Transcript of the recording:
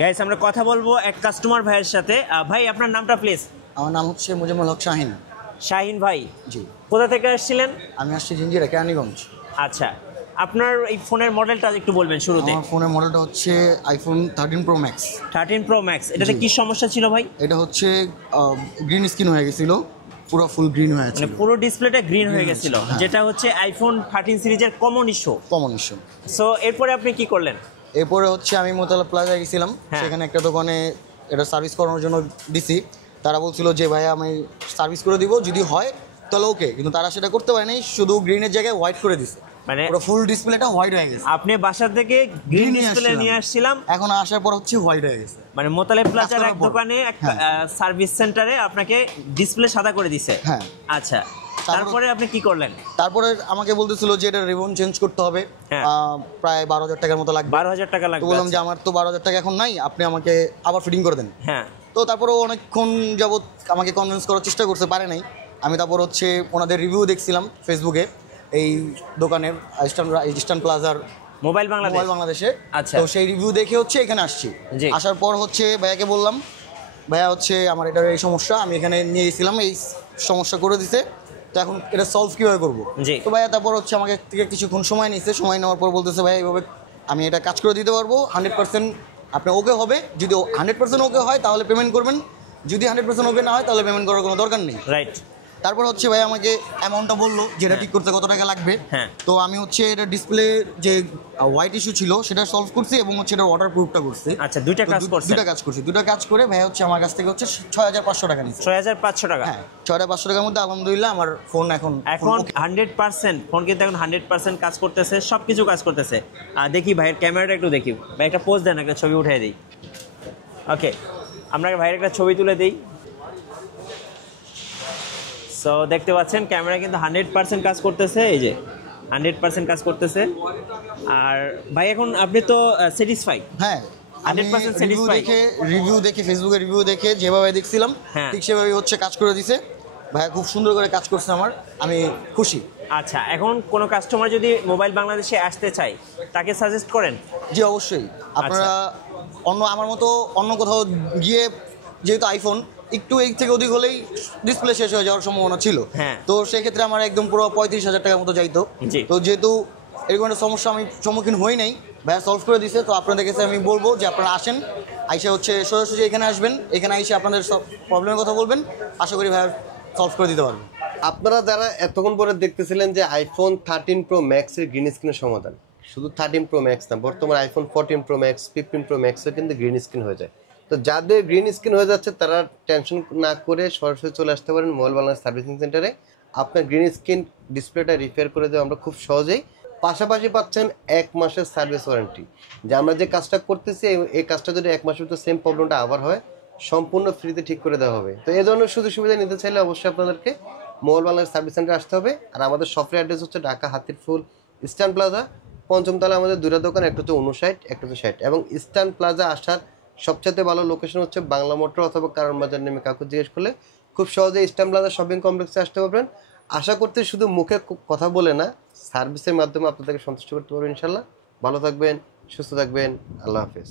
Guys আমরা কথা বলবো এক কাস্টমার ভাইয়ের সাথে। ভাই আপনার নামটা প্লিজ। আমার নাম হচ্ছে মুজাম্মেল হক শাহিন। শাহিন ভাই, জি। কোথা থেকে আসছিলেন? আমি আসছি জিঞ্জিরা কেরানীগঞ্জ। আচ্ছা, আপনার এই ফোনের মডেলটা একটু বলবেন শুরুতে। আমার ফোনের মডেলটা হচ্ছে iPhone 13 pro max. 13 pro max, এটাতে কি সমস্যা ছিল ভাই? এটা হচ্ছে গ্রিন স্ক্রিন হয়ে গেছিল, পুরো ফুল গ্রিন হয়ে আছে, মানে পুরো ডিসপ্লেটা গ্রিন হয়ে গেছিল, যেটা হচ্ছে আইফোন 13 সিরিজের কমন ইস্যু। সো এরপরে আপনি কি করলেন? এরপরে হচ্ছে আমি মোতালা প্লাজায় গেছিলাম, সেখানে একটা দোকানে এটা সার্ভিস করানোর জন্য দিছি। তারা বলছিল যে ভাই আমি সার্ভিস করে দিব, যদি হয় তাহলে ওকে, কিন্তু তারা সেটা করতে পারে নাই, শুধু গ্রিনের জায়গায় হোয়াইট করে দিছে, মানে পুরো ফুল ডিসপ্লেটা হোয়াইট হয়ে গেছে। আপনি বাসা থেকে গ্রিন ডিসপ্লে নিয়ে আসছিলাম, এখন আসার পর হচ্ছে হোয়াইট হয়ে গেছে। মানে মোতালেব প্লাজার এক দোকানে একটা সার্ভিস সেন্টারে আপনাকে ডিসপ্লে সাদা করে দিছে। হ্যাঁ, আচ্ছা, তারপরে আপনি কি করলেন? তারপরে আমাকে বলতেছিল যে এটা রিবন চেঞ্জ করতে হবে, প্রায় 12,000 টাকার মতো লাগবে। 12,000 টাকা লাগবে। তো বললাম যে আমার তো 12,000 টাকা এখন নাই, আপনি আমাকে আবার ফিটিং করে দেন। হ্যাঁ। তো তারপরে অনেকক্ষণ যাবত আমাকে কনভিন্স করার চেষ্টা করতে পারে নাই। আমি তারপর হচ্ছে ওনাদের রিভিউ দেখছিলাম ফেসবুকে, এই দোকানের ইস্টার্ন প্লাজার মোবাইল বাংলাদেশে। আচ্ছা, তো সেই রিভিউ দেখে হচ্ছে এখানে আসছি। আসার পর হচ্ছে ভাইয়াকে বললাম, ভাইয়া হচ্ছে আমার এটার এই সমস্যা, আমি এখানে নিয়ে গেছিলাম, এই সমস্যা করে দিতে, তো এখন এটা সলভ কীভাবে করবো? তো ভাইয়া তারপর হচ্ছে আমাকে থেকে কিছুক্ষণ সময় নিচ্ছে, সময় নেওয়ার পর বলতেছে ভাইয়া এইভাবে আমি এটা কাজ করে দিতে পারবো, 100% আপনার ওকে হবে, যদি 100% ওকে হয় তাহলে পেমেন্ট করবেন, যদি 100% ওকে না হয় তাহলে পেমেন্ট করার কোনো দরকার নেই। রাইট। তারপর হচ্ছে ভাই আমাকে অ্যামাউন্টটা বললো যেটা ঠিক করতে কত টাকা লাগবে। তো আমি হচ্ছে এটা ডিসপ্লে যে হোয়াইট ইস্যু ছিল সেটা সলভ করছি, এবং হচ্ছে এটা ওয়াটার প্রুফটা করছি। আচ্ছা, দুইটা কাজ করছি। দুটো কাজ করে ভাই হচ্ছে আমার কাছ থেকে হচ্ছে 6,500 টাকা নিচ্ছে। 6,500 টাকা? হ্যাঁ, 6,500 টাকার মধ্যে আলহামদুলিল্লাহ আমার ফোন এখন 100% ফোন কিন্তু এখন 100% কাজ করতেছে, সব কিছু কাজ করতেছে। আর দেখি ভাইয়ের ক্যামেরাটা একটু দেখি, ভাই একটা পোজ দেন, একটা ছবি উঠিয়ে দিই। ওকে, আমরা ভাইয়ের একটা ছবি তুলে দিই। সো দেখতে পাচ্ছেন ক্যামেরা কিন্তু 100% কাজ করতেছে, এই যে 100% কাজ করতেছে। আর ভাই এখন আপনি তো স্যাটিসফাই? হ্যাঁ, 100% স্যাটিসফাই। রিভিউ দেখে, ফেসবুকে রিভিউ দেখে যেভাবে দেখছিলাম ঠিক সেভাবে হচ্ছে কাজ করে দিছে। ভাই খুব সুন্দর করে কাজ করছে আমার, আমি খুশি। আচ্ছা, এখন কোনো কাস্টমার যদি মোবাইল বাংলাদেশে আসতে চায় তাকে সাজেস্ট করেন? জি অবশ্যই। আপনারা আমার মতো অন্য কোথাও গিয়ে, যেহেতু আইফোন একটু এই থেকে অধিক হলেই ডিসপ্লে শেষ হয়ে যাওয়ার সম্ভাবনা ছিল, তো সেক্ষেত্রে আমার একদম পুরো 35,000 টাকার মতো যাইতো। তো যেহেতু এরকম একটা সমস্যা আমি সম্মুখীন হই নাই, ভাইয়া সলভ করে দিছে, তো আপনাদের কাছে আমি বলবো যে আপনারা আসেন, আইসা হচ্ছে সোজাসুজি এখানে আসবেন, এখানে আইসে আপনাদের সব প্রবলেমের কথা বলবেন, আশা করি ভাইয়া সলভ করে দিতে পারবেন। আপনারা যারা এতক্ষণ পরে দেখতেছিলেন যে আইফোন 13 প্রো ম্যাক্সের গ্রিন স্ক্রিনের সমাধান, শুধু 13 প্রো ম্যাক্স না, বর্তমানে আইফোন 14 প্রো ম্যাক্স, 15 প্রো ম্যাক্সও কিন্তু গ্রিন স্ক্রিন হয়ে যায়। তো যাদের গ্রিন স্ক্রিন হয়ে যাচ্ছে তারা টেনশন না করে সরাসরি চলে আসতে পারেন মোবাইল বাংলাদেশ সার্ভিসিং সেন্টারে। আপনার গ্রিন স্ক্রিন ডিসপ্লেটা রিপেয়ার করে দেবো আমরা খুব সহজেই। পাশাপাশি পাচ্ছেন 1 মাসের সার্ভিস ওয়ারেন্টি, যে আমরা যে কাজটা করতেছি এই কাজটা যদি 1 মাসের ভিতরে সেম প্রবলেমটা আবার হয়, সম্পূর্ণ ফ্রিতে ঠিক করে দেওয়া হবে। তো এই ধরনের সুযোগ সুবিধা নিতে চাইলে অবশ্যই আপনাদেরকে মোবাইল বাংলাদেশ সার্ভিস সেন্টারে আসতে হবে। আর আমাদের শপের অ্যাড্রেস হচ্ছে ঢাকা হাতিরপুল ইস্টার্ন প্লাজা, 5ম তলায় আমাদের দুইটা দোকান, একটা হচ্ছে 59, একটা হচ্ছে 60। এবং ইস্টার্ন প্লাজা আসার সবচেয়ে ভালো লোকেশন হচ্ছে বাংলা মোটর অথবা কারণ বাজার নেমে কাউকে জিজ্ঞেস করলে খুব সহজে ইস্টার্ন প্লাজা শপিং কমপ্লেক্সে আসতে পারবেন। আশা করতে শুধু মুখে কথা বলে না, সার্ভিসের মাধ্যমে আপনাদেরকে সন্তুষ্ট করতে পারবেন ইনশাল্লাহ। ভালো থাকবেন, সুস্থ থাকবেন, আল্লাহ হাফেজ।